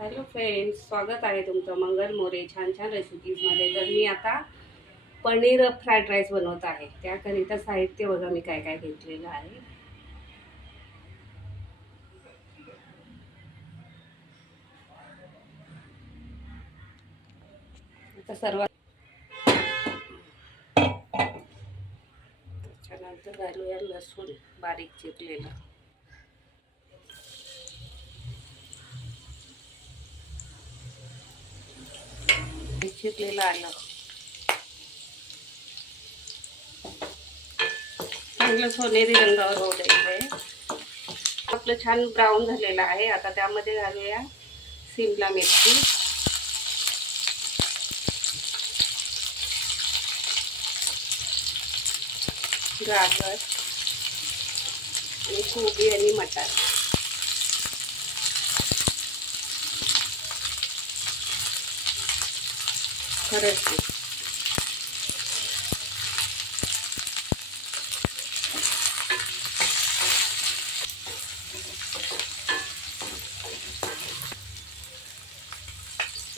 Hello friends, स्वागत आहे तुमचं मंगल मोरे छान छान रेसिपीजमध्ये. तर मी आता पनीर फ्राईड राईस बनवत आहे. त्याकरिता साहित्य बघा मी काय काय घेतलेलं आहे. आता सर्वात त्याच्यानंतर घालूया लसूण बारीक चिरलेलं, चिरलेलं आलं, चांगलं सोनेरी रंगावर होऊ द्यायचं आहे. आपलं छान ब्राऊन झालेलं आहे. आता त्यामध्ये घालूया शिमला मिरची, गाजर आणि कोबी आणि मटार. खरंच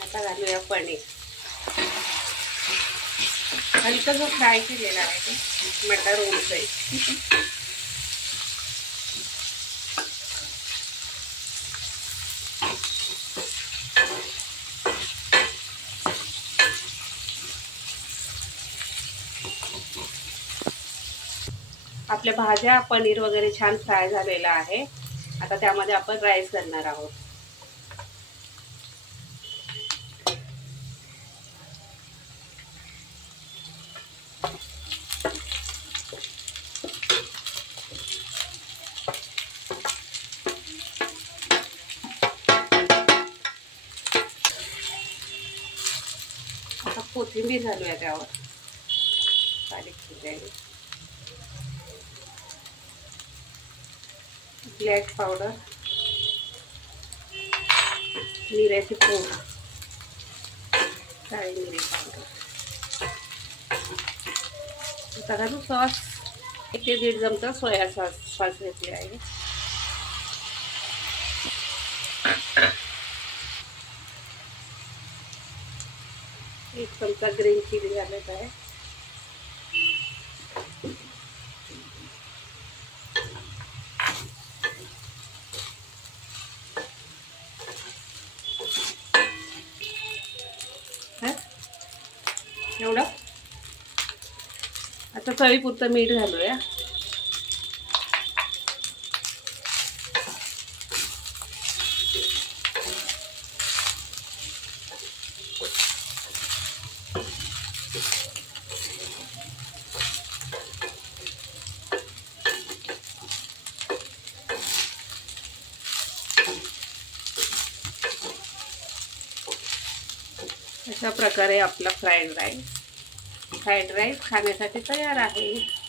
आता घालूया पनीर. हलकं जो फ्राय केलेला आहे ते मटार ओलसई. आपल्या भाज्या पनीर वगैरे छान फ्राय झालेला आहे. आता त्यामध्ये आपण राईस करणार आहोत. आता कोथिंबीर घालूया त्यावर बारीक चिरलेली, ब्लॅक पावडर, मिऱ्याची पूड, काळी मिरी पावडर. आता घालू सॉस. 1 ते 1.5 चमचा सोया सॉस घेतले आहे. एक चमचा ग्रीन चिली घालत आहे. एवढं. आता चवीपुरतं मीठ घालूया. अशा प्रकारे आपला फ्राईड राईस खाण्यासाठी तयार आहे.